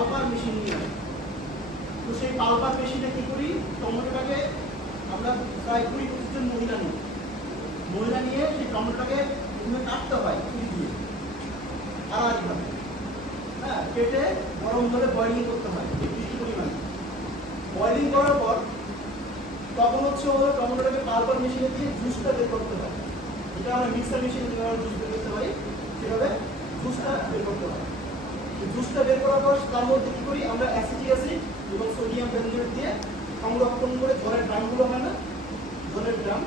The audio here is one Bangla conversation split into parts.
পালপার মেশিন নিয়ে আসি। তো সেই পালপার মেশিনে কি করি? টমেটোটাকে আমরা প্রায় কুড়ি পঁচিশ জন মহিলা নিই। মহিলা নিয়ে সেই টমেটোটাকে প্রথমে কাটতে হয় ছুরি দিয়ে। আড়াআড়িভাবে হ্যাঁ কেটে গরম জলে বয়লিং করতে হয় বেশি পরিমাণে। বয়লিং করার পর তখন হচ্ছে ও টমেটোটাকে পালপার মেশিনে দিয়ে জুসটা বের করতে হয়। এটা আমরা মিক্সার মেশিনে যেভাবে জুস বের করতে পারি সেভাবে জুসটা বের করতে হয়। জুসটা বের করার পর তার মধ্যে কি করি? আমরা অ্যাসিটিক অ্যাসিড এবং সোডিয়াম বেনজোয়েট দিয়ে সংরক্ষণ করে জলের ড্রামগুলো হয় না। জলের ড্রাম।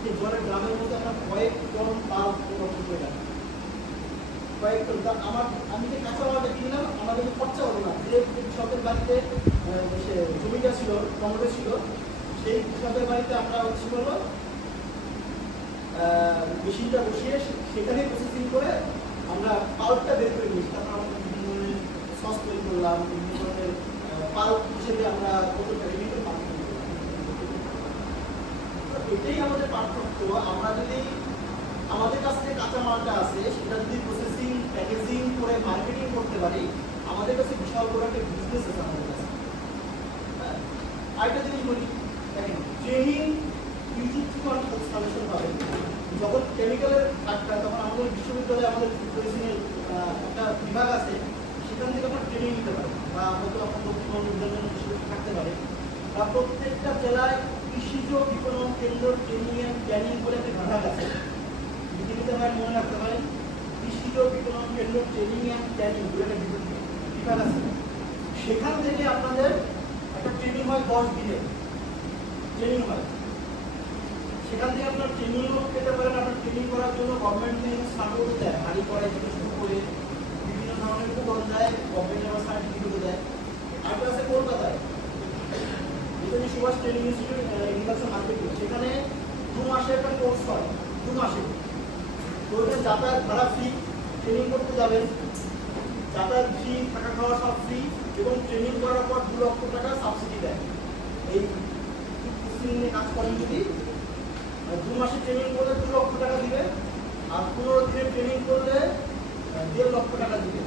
সেই জলের ড্রামের মধ্যে আমরা কয়েক টন পাল সংরক্ষণ করে রাখি। কয়েক টন। তা আমার, আমি যে কাঁচা মালটা কিনলাম আমার কিন্তু খরচা হলো না। যে কৃষকের বাড়িতে সে জমিটা ছিল, টমেটো ছিল, সেই কৃষকের বাড়িতে আমরা হচ্ছে হলো মেশিনটা বসিয়ে সেখানে প্রসেসিং করে আমরা পাল্পটা বের করে নিয়েছি। তারপর ধরনের তৈরি করলাম বিভিন্ন ধরনের হিসেবে আমরা তো এটাই আমাদের পার্থক্য। আমরা যদি আমাদের কাছ থেকে কাঁচা মালটা আছে সেটা যদি প্রসেসিং প্যাকেজিং করে মার্কেটিং করতে পারি আমাদের কাছে বিশাল বড় একটা বিজনেস আছে আমাদের কাছে। হ্যাঁ, আরেকটা জিনিস বলি ট্রেনিং যখন কেমিক্যালের কাজটা তখন আমাদের বিশ্ববিদ্যালয়ে আমাদের একটা বিভাগ আছে ট্রেনিং নিতে পারেন বা হয়তো আপনার দক্ষিণ হিসেবে থাকতে পারে। প্রত্যেকটা জেলায় কৃষিজ বিপণন কেন্দ্র ট্রেনিং প্ল্যানিং বলে একটা বিভাগ আছে। পৃথিবীতে ভাই মনে রাখতে পারেন কৃষিজ বিপণন কেন্দ্র ট্রেনিং প্ল্যানিং বলে একটা বিভাগ আছে সেখান থেকে আপনাদের একটা ট্রেনিং হয় দশ দিনের ট্রেনিং হয়। সেখান থেকে আপনার ট্রেনিংও পেতে পারেন, আপনার ট্রেনিং করার জন্য গভর্নমেন্ট সাপোর্ট দেয় হাড়ি করে থেকে শুরু করে দু কোর্স হয় মাসে। যাতায়াত যাতায়াত থাকা খাওয়া এবং ট্রেনিং করার পর দু লক্ষ টাকা সাবসিডি দেয়। এই কাজ করেন যদি দু ট্রেনিং করলে দু লক্ষ টাকা দিবে, আর ট্রেনিং দেড় লক্ষ টাকা দিবে।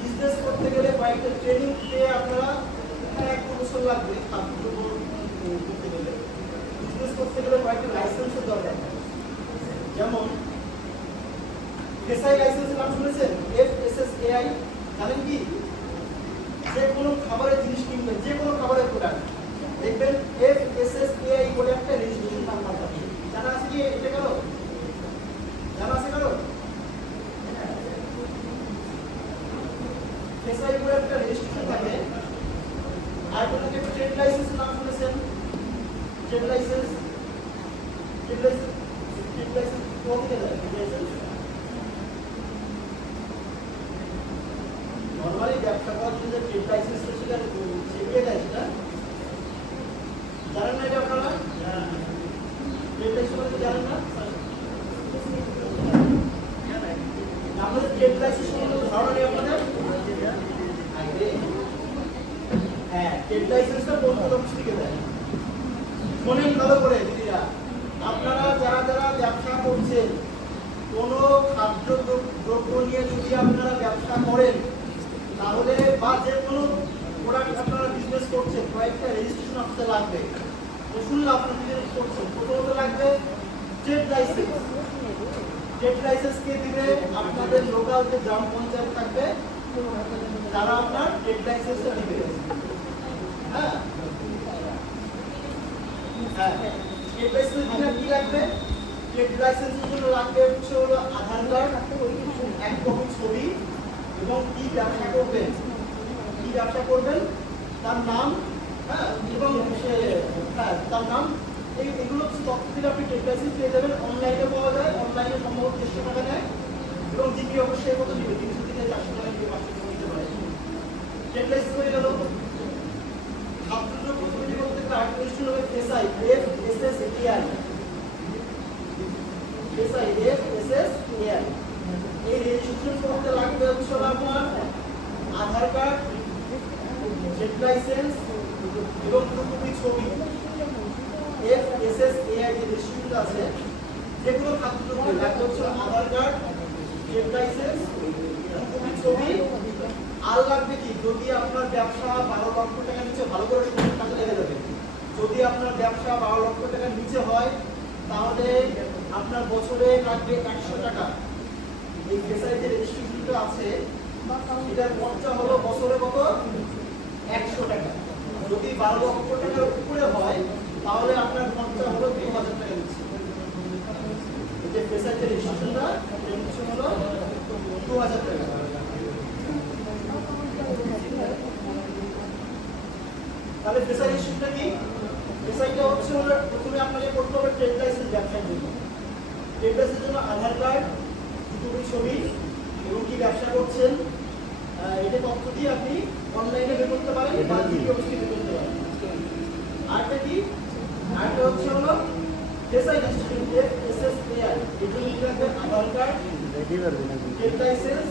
বিজনেস করতে গেলে কয়েকটা ট্রেনিং পেয়ে যেমন এসআই লাইসেন্সের নাম শুনেছেন? এফ এস এস এআই জানেন কি? যে কোনো খাবারের জিনিস কিনবেন, যে কোনো খাবারের প্রোডাক্ট দেখবেন এফ এস এস এআই বলে একটা রেজিস্ট্রেশন নাম্বার থাকে জানা আছে কি এটা কারও? জানা আছে কারও? এসআই বলে একটা রেজিস্ট্রেশন থাকে। আর কোনো কি ট্রেড লাইসেন্সের নাম শুনেছেন? Trade licence? Trade licence? Trade licence কোথা থেকে দেয় ট্রেড লাইসেন্স? নর্মালি ব্যবসা করার জন্য ট্রেড লাইসেন্স সেটা সেগুলো দেয় সেটা জানেন না এটা আপনারা ট্রেড লাইসেন্স বলতে জানেন না আমাদের ট্রেড লাইসেন্স সম্বন্ধে ধারণা নেই আপনাদের হ্যাঁ ট্রেড লাইসেন্সটা কোন কোন অফিস থেকে দেয় শোনেন খাদ্য দ্রব্য নিয়ে যদি আপনারা ব্যবসা করেন তাহলে বা যে কোনো প্রোডাক্ট আপনারা বিজনেস করছেন কয়েকটা রেজিস্ট্রেশন অফিসে লাগবে তো আপনারা বিজনেস করছেন প্রথমত লাগবে ট্রেড লাইসেন্স দিবে আপনাদের লোকাল যে গ্রাম পঞ্চায়েত থাকবে, তারা আপনার ট্রেড লাইসেন্সটা দিবে। হ্যাঁ? হ্যাঁ। লাগবে হচ্ছে হলো আধার কার্ড, এক ছবি এবং কি ব্যবসা করবেন? কি ব্যবসা করবেন? তার নাম হ্যাঁ হ্যাঁ তার নাম এই এগুলো আপনি লাইসেন্স পেয়ে যাবেন। অনলাইনে পাওয়া যায় অনলাইনে সম্ভবত দেড়শো টাকা নেয়। এবং জিপি অবশ্যই কত দিবে তিনশো থেকে চারশো টাকা দিবে পাঁচশো টাকা দিতে পারে লাইসেন্স হয়ে গেল। S S AI SI F S S AI এই রেজিস্ট্রেশন করতে লাগবে হচ্ছে আধার কার্ড লাইসেন্স এবং দু কপি ছবি। আছে। যেগুলো আধার কার্ড আর লাগবে কি, যদি আপনার ব্যবসা বারো লক্ষ টাকার নিচে ভালো করে কাজে লেগে যাবে। যদি আপনার ব্যবসা বারো লক্ষ টাকার নিচে হয়, তাহলে আপনার বছরে লাগবে একশো টাকা। এই ফেসারি যে রেজিস্ট্রেশনটা আছে এটার খরচা হলো বছরে কত? একশো টাকা। যদি বারো লক্ষ টাকার উপরে হয়, তাহলে আপনার খরচা হলো দু হাজার টাকা দিচ্ছে এই যে ফেসারি যে রেজিস্ট্রেশনটা এটা হচ্ছে হলো দু হাজার টাকা তাহলে ফেসারি রেজিস্ট্রেশনটা কি ফেসারিটা হচ্ছে হলো প্রথমে আপনাকে করতে হবে ট্রেড লাইসেন্স ব্যবসার জন্য ট্রেড লাইসেন্সের জন্য আধার কার্ড দুটো ছবি এবং কি ব্যবসা করছেন এটা তথ্য দিয়ে আপনি অনলাইনে বের করতে পারেন বা অবস্থায় বের করতে পারেন। আরেকটা কি? আরেকটা হচ্ছে হলো এসআই যে এসএসএআই জন্য কি লাগবে আধার কার্ড ট্রেড লাইসেন্স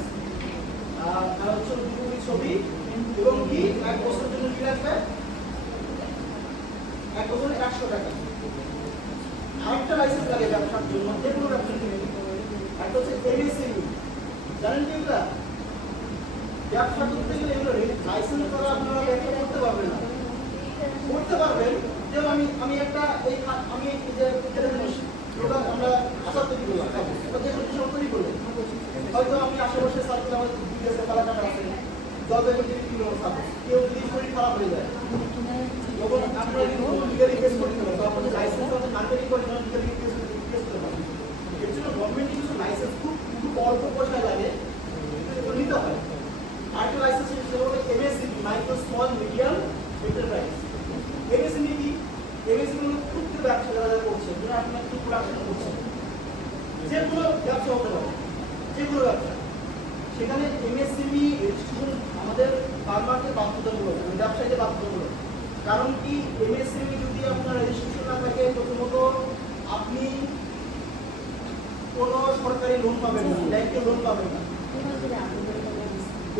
আর হচ্ছে দুটো ছবি এবং কি? এক বছরের জন্য কি লাগবে এক বছরে একশো টাকা। আরেকটা লাইসেন্স লাগে ব্যবসার জন্য যে কোনো ব্যবসার জন্য। একটা হচ্ছে এমএসএমই জানেন কি এগুলা ব্যবসা করতে গেলে এগুলো লাইসেন্স করা আপনারা ব্যবসা করতে পারবেন না। করতে পারবেন, যেমন আমি আমি একটা এই আমি যে ওটা আমরা আশা তৈরি করলাম ওটা যে কোনো তৈরি করলেন হয়তো আমি আশেপাশে সার্কেল আমার বিদেশে কালাকাটা আছে জলবায়ু যদি কি হলো সাপোজ কেউ যদি শরীর খারাপ হয়ে যায় আপনারা আছে লিগালি কেস কেস করতে পারেন এর জন্য গভর্নমেন্ট কিছু লাইসেন্স খুব খুব অল্প পয়সা লাগে। নিতে হয়। আরেকটা লাইসেন্স সেটা হলো MSCB micro small medium enterprise MSME কি এমএসএমই হলো ক্ষুদ্র ব্যবসা করছে যারা আপনার একটু প্রোডাকশন করছে। যে কোনো ব্যবসা হতে পারে যে কোনো ব্যবসা। সেখানে এমএসএমই রেজিস্ট্রেশন আমাদের ফার্মারকে বাধ্যতামূলক মানে ব্যবসায়ীতে বাধ্যতামূলক। কারণ কি এমএসএমই যদি আপনার রেজিস্ট্রেশন না থাকে প্রথমত আপনি কোনো সরকারি লোন পাবেন না ব্যাংকে লোন পাবেন না।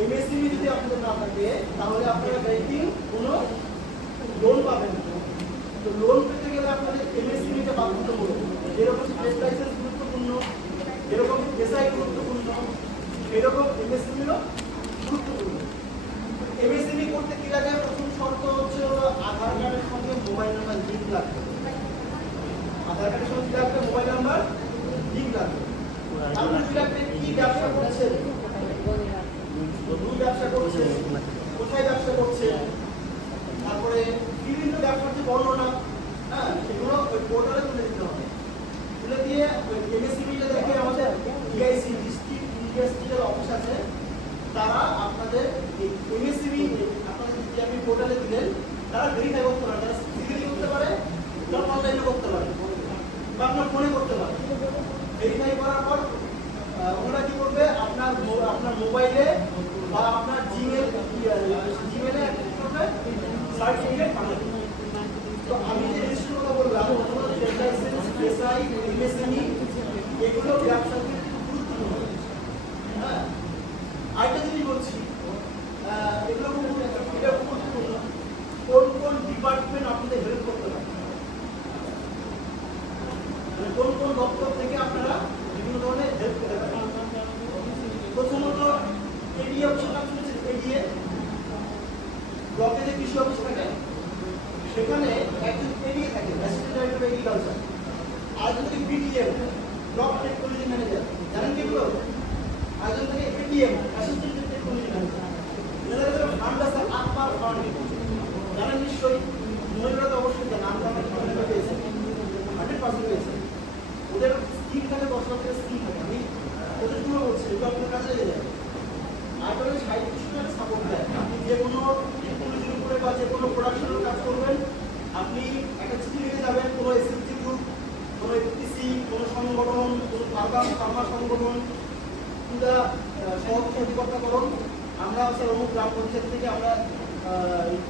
এমএসএমই যদি আপনাদের না থাকে, তাহলে আপনারা ব্যাংকিং কোনো লোন পাবেন না। তো লোন পেতে গেলে আপনাদের এমএসএমইটা বাধ্যতামূলক। যেরকম ট্রেড লাইসেন্স গুরুত্বপূর্ণ যেরকম এসআই গুরুত্বপূর্ণ সেরকম এমএসএমইও গুরুত্বপূর্ণ এমএসএমই করতে কি লাগে প্রথম শর্ত হচ্ছে হলো আধার কার্ডের সঙ্গে মোবাইল নাম্বার লিঙ্ক লাগবে আধার কার্ডের সঙ্গে কি লাগবে মোবাইল নাম্বার লিঙ্ক লাগবে আপনি কি লাগবে কি ব্যবসা করছেন নতুন ব্যবসা করছে কোথায় ব্যবসা করছে তারপরে বিভিন্ন ব্যবসার যে বর্ণনা হ্যাঁ সেগুলো ওই পোর্টালে তুলে দিতে হবে। তুলে দিয়ে ওই এমএসসিবিটা দেখে আমাদের ডিআইসি ডিস্ট্রিক্ট ইন্ডাস্ট্রিয়াল অফিস আছে, তারা আপনাদের এই এমএসসিবি আপনাদের যে আপনি পোর্টালে দিলেন, তারা ভেরিফাই করতে পারে, তারা ফিজিক্যালি করতে পারে বা অনলাইনে করতে পারে, বা আপনার ফোনে করতে পারে। ভেরিফাই করার পর ওরা কি করবে, আপনার আপনার মোবাইলে বা আপনার জিমেল জিমেলে করবে সার্টিফিকেট পাঠাবে। তো আমি হ্যাঁ আরেকটা জিনিস বলছি কোন কোন ডিপার্টমেন্ট হেল্প করতে মানে কোন কোন দপ্তর থেকে আপনারা বিভিন্ন হেল্প পেতে পারেন? প্রথমত কৃষি অফিস থাকে সেখানে একজন এডিএ থাকে অ্যাসিস্ট্যান্ট এগ্রিকালচার আর যদি বিটিএম ব্লক টেকনোলজি ম্যানেজার জানেন কি এগুলো আর যদি থাকে ATM assistant technology manager fund আছে আটমার ফান্ড জানেন নিশ্চয়ই? মহিলারা তো অবশ্যই জানেন আমরা অনেক পেয়েছি হান্ড্রেড পার্সেন্ট পেয়েছে ওদের স্কিম থাকে দশ লাখের স্কিম থাকে আমি ওদের জন্য বলছি এগুলো আপনার কাছে লেগে যাবে আর তাহলে সাহিত্য একটা সাপোর্ট দেয় আপনি যে কোনো টেকনোলজির উপরে বা যে কোনো প্রোডাকশনের কাজ করবেন আপনি একটা চিঠি লিখে যাবেন কোনো এসএসজি গ্রুপ কোনো এফটিসি কোনো সংগঠন কোনো ফার্মা ফার্মা সংগঠন সহযোগী অধিকর্তা করুন। আমরা স্যার অমুক গ্রাম পঞ্চায়েত থেকে আমরা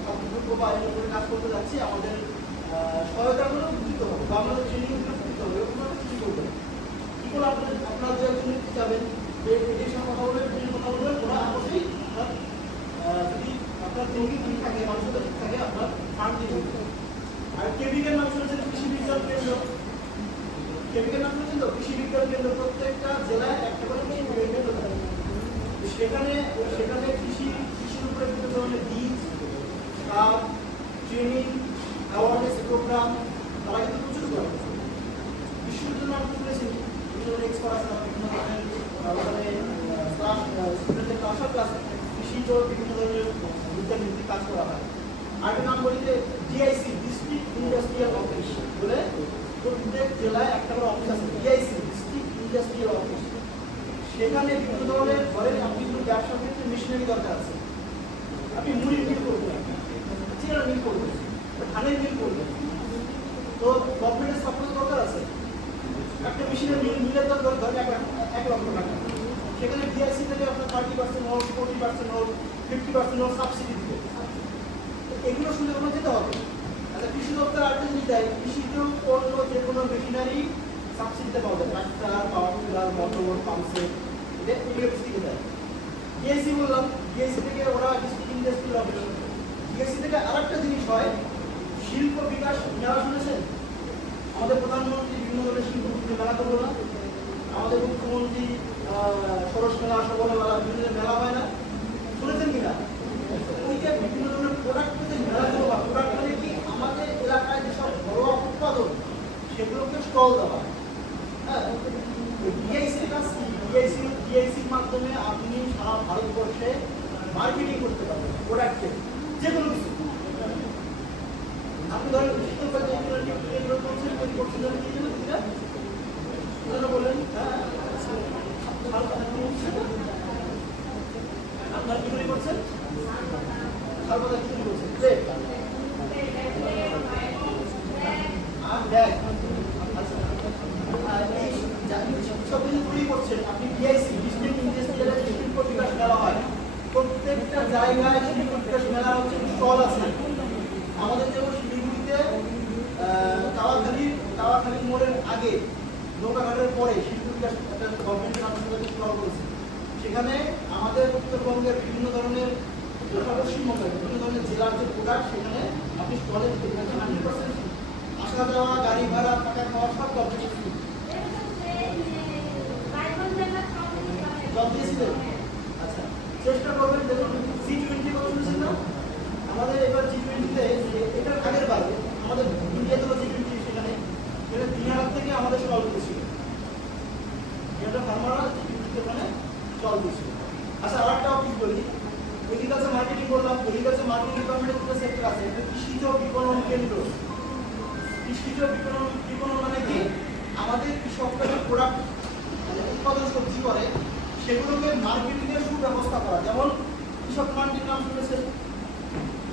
খাদ্যদ্রব্য বা উপরে কাজ করতে যাচ্ছি। আমাদের সহায়তাগুলো দিতে হবে। বা আমাদের ট্রেনিংগুলো দিতে হবে, এরকম একটা চিঠি করবেন কি করে আপনাদের, আপনার যে একজন যাবেন কথা বলবেন এটির কথা বলবেন, ওরা অবশ্যই যদি আপনার ট্রেনিং ঠিক থাকে, মানুষের ঠিক থাকে, আপনার ফান্ড দিয়ে আর কেবিকের নাম শুনেছেন কৃষি বিজ্ঞান কেন্দ্র। নাম কৃষি উপরে বিভিন্ন ধরনের বীজ, সার বিভিন্ন ধরনের ওখানে ক্লাস স্টুডেন্টদের বিভিন্ন ধরনের বিজ্ঞান কাজ করা হয়। আর নাম বলি যে ডিআইসি ডিস্ট্রিক্ট ইন্ডাস্ট্রিয়াল অফিস বলে প্রত্যেক জেলায় একটা করে অফিস আছে ডিআইসি ডিস্ট্রিক্ট ইন্ডাস্ট্রিয়াল অফিস সেখানে বিভিন্ন ধরনের ধরেন আপনি কিন্তু ক্ষেত্রে মেশিনারি দরকার আছে। আপনি মুড়ি মিল করবেন চিরা মিল করবেন, ধানের মিল করবেন। তো গভর্নমেন্টের সাপোর্ট দরকার আছে। একটা মেশিনের মিল মিলের দরকার ধরেন এক লক্ষ টাকা। সেখানে ডিআইসি থেকে আপনার থার্টি পার্সেন্ট হোক ফোর্টি পার্সেন্ট হোক ফিফটি পার্সেন্ট হোক সাবসিডি দিবে। এগুলো শুনে কোনো যেতে হবে। আচ্ছা কৃষি দপ্তর আরেকটা জিনিস দেয় পণ্য যে কোনো মেশিনারি সাবসিডিতে পাওয়া যায় পাওয়ার ইন্ডাস্ট্রি অফিস ডিএসসি থেকে আরেকটা জিনিস হয়, শিল্প বিকাশ মেলা শুনেছেন? আমাদের প্রধানমন্ত্রী বিভিন্ন ধরনের শিল্প মেলা করল না? আমাদের মুখ্যমন্ত্রী সরস মেলা সবল মেলা, বিভিন্ন মেলা হয় না? শুনেছেন কিনা? ওইটা বিভিন্ন ধরনের প্রোডাক্ট মেলাগুলো বা প্রোডাক্ট মানে কি আমাদের এলাকায় যেসব ঘরোয়া উৎপাদন সেগুলোকে স্টল দেওয়া হ্যাঁ কি ডিআইসি ডিআইসির মাধ্যমে আপনি সারা ভারতবর্ষে মার্কেটিং করতে পারবেন প্রোডাক্টের যে কোনো কিছু আপনি ধরেন বলেন হ্যাঁ আপনার কি করছেন সর্বদা কি করছেন প্লেট আর ব্যাগ আচ্ছা আর এই জাতীয় সব কিছু তৈরি করছেন আপনি ডিআইসি ডিস্ট্রিক্ট ইন্ডাস্ট্রিয়াল শিল্প বিকাশ মেলা হয় প্রত্যেকটা জায়গায় শিল্প বিকাশ মেলা হচ্ছে স্টল আছে আমাদের যেমন শিলিগুড়িতে আহ, তাওয়াখালি তাওয়াখালি মোড়ের আগে নৌকাঘাটের পরে একটা গভর্নমেন্টের করেছে। সেখানে আমাদের উত্তরবঙ্গের বিভিন্ন ধরনের বিভিন্ন ধরনের জেলার যে প্রোডাক্ট সেখানে আপনি স্টলে দিতে পারছেন হান্ড্রেড পার্সেন্ট আসা যাওয়া, গাড়ি ভাড়া, থাকা খাওয়া সব গভর্নমেন্ট ফ্রি আচ্ছা চেষ্টা করবেন, দেখুন সি টোয়েন্টি কথা না? আমাদের এবার জি টোয়েন্টিতে এটার আগের বারে আমাদের ইন্ডিয়াতে জি টোয়েন্টি সেখানে এটা তিন হাজার থেকে আমাদের স্টল দিয়েছিল এটা ফার্মাররা জি টোয়েন্টিতে ওখানে স্টল দিয়েছিল আচ্ছা আর একটা অফিস বলি এগ্রিকালচার মার্কেটিং করলাম এগ্রিকালচার মার্কেটিং ডিপার্টমেন্টের দুটো সেক্টর আছে কৃষিজ বিপণন কেন্দ্র। কৃষিজ বিপণন বিপণন মানে কি? আমাদের কৃষকরা প্রোডাক্ট উৎপাদন সবজি করে, সেগুলোকে মার্কেটিং এর সুব্যবস্থা করা। যেমন কৃষক মান্ডির নাম শুনেছেন?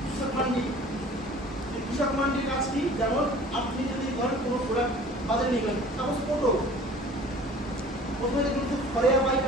কৃষক মান্ডি। কৃষক মান্ডির কাজ কি যেমন আপনি যদি ধরেন কোনো প্রোডাক্ট বাজারে নিয়ে গেলেন সাপোজ পটল। প্রথমে দেখুন খুব খরিয়া পাই